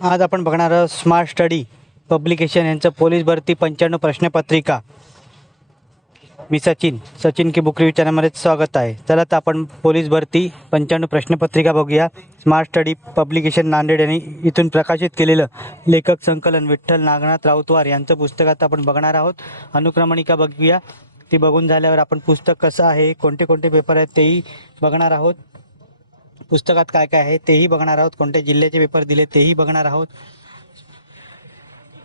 आज आपण बघणार आहोत स्मार्ट स्टडी पब्लिकेशन यांचं पोलीस भरती 95 प्रश्नपत्रिका। मी सचिन की बुक रिव्ह्यू चॅनलमध्ये स्वागत आहे। चला तर आपण पोलीस भरती 95 प्रश्नपत्रिका बघूया। स्मार्ट स्टडी पब्लिकेशन नांदेड यांनी इथून प्रकाशित केलेलं लेखक संकलन विठ्ठल नागनाथ राऊतवार यांचं पुस्तकात आपण बघणार आहोत। अनुक्रमणिका बघूया, ती बघून झाल्यावर आपण पुस्तक कसं आहे, कोणते कोणते पेपर आहेत तेही बघणार आहोत। पुस्तकात काय काय आहे तेही बघणार आहोत, कोणत्या जिल्ह्याचे पेपर दिले तेही बघणार आहोत।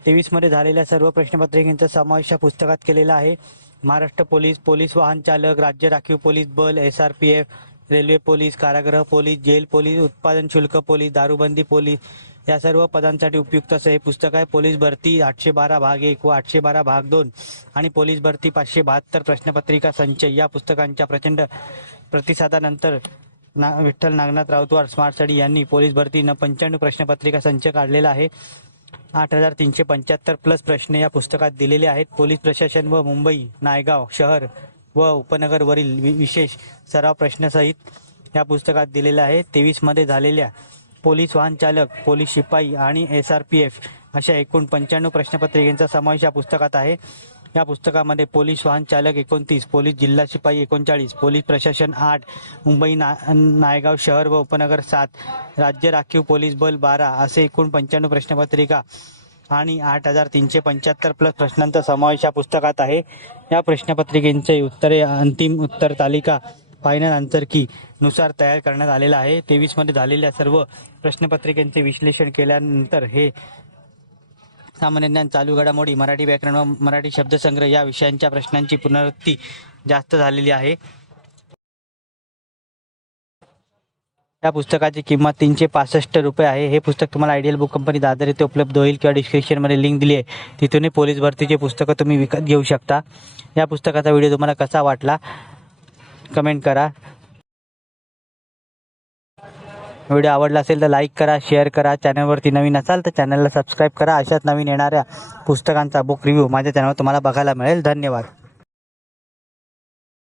23 मध्ये झालेल्या सर्व प्रश्नपत्रिकांचा समावेश या पुस्तकात केलेला आहे। महाराष्ट्र पोलीस, पोलीस वाहन चालक, राज्य राखीव पोलीस बल, SRPF, रेल्वे पोलीस, कारागृह पोलीस, जेल पोलीस, उत्पादन शुल्क पोलीस, दारूबंदी पोलीस या सर्व पदांसाठी उपयुक्त असं हे पुस्तक आहे। पोलीस भरती 812 भाग 1 व 812 भाग 2 आणि पोलीस भरती 572 प्रश्नपत्रिका संच या पुस्तकांच्या प्रचंड प्रतिसादानंतर विठ्ठल नागनाथ राऊतवार स्मार्ट स्टडी यांनी पोलीस भरती 95 प्रश्नपत्रिका संच काढलेला आहे। 8375 प्लस प्रश्न या पुस्तकात दिलेले आहेत। पोलीस प्रशासन व मुंबई, नायगाव शहर व उपनगर वरील विशेष सराव प्रश्नसहित या पुस्तकात दिलेला आहे। 23 मध्ये झालेल्या पोलीस वाहन चालक, पोलीस शिपाई आणि SRPF अशा एकूण 95 प्रश्नपत्रिकांचा समावेश या पुस्तकात आहे। या पुस्तकामध्ये पोलीस वाहन चालक 29, पोलीस जिल्हा शिपाई 39, पोलीस प्रशासन 8, मुंबई नायगाव शहर व उपनगर 7, राज्य राखीव पोलीस बल 12 असे एकूण 95 प्रश्नपत्रिका आणि 8375 प्लस प्रश्नांचा समावेश या पुस्तकात आहे। या प्रश्नपत्रिकेचे उत्तरे अंतिम उत्तर तालिका फायनल आन्सर की नुसार तयार करण्यात आलेला आहे। 23 मध्ये झालेल्या सर्व प्रश्नपत्रिकांचे विश्लेषण केल्यानंतर हे सामान्य ज्ञान, चालू घडामोडी, मराठी व्याकरण व मराठी शब्दसंग्रह या विषयांच्या प्रश्नांची पुनरावृत्ती जास्त झालेली आहे। या पुस्तकाची किंमत 365 रुपये आहे। हे पुस्तक तुम्हाला आयडियल बुक कंपनी दादर येथे उपलब्ध होईल किंवा डिस्क्रिप्शनमध्ये लिंक दिली आहे, तिथून पोलीस भरतीचे पुस्तकं तुम्ही विकत घेऊ शकता। या पुस्तकाचा व्हिडिओ तुम्हाला कसा वाटला कमेंट करा। व्हिडिओ आवडला असेल तर लाईक करा, शेअर करा। चॅनलवरती नवीन असाल तर चॅनलला सबस्क्राईब करा। अशाच नवीन येणाऱ्या पुस्तकांचा बुक रिव्ह्यू माझ्या चॅनलवर तुम्हाला बघायला मिळेल। धन्यवाद।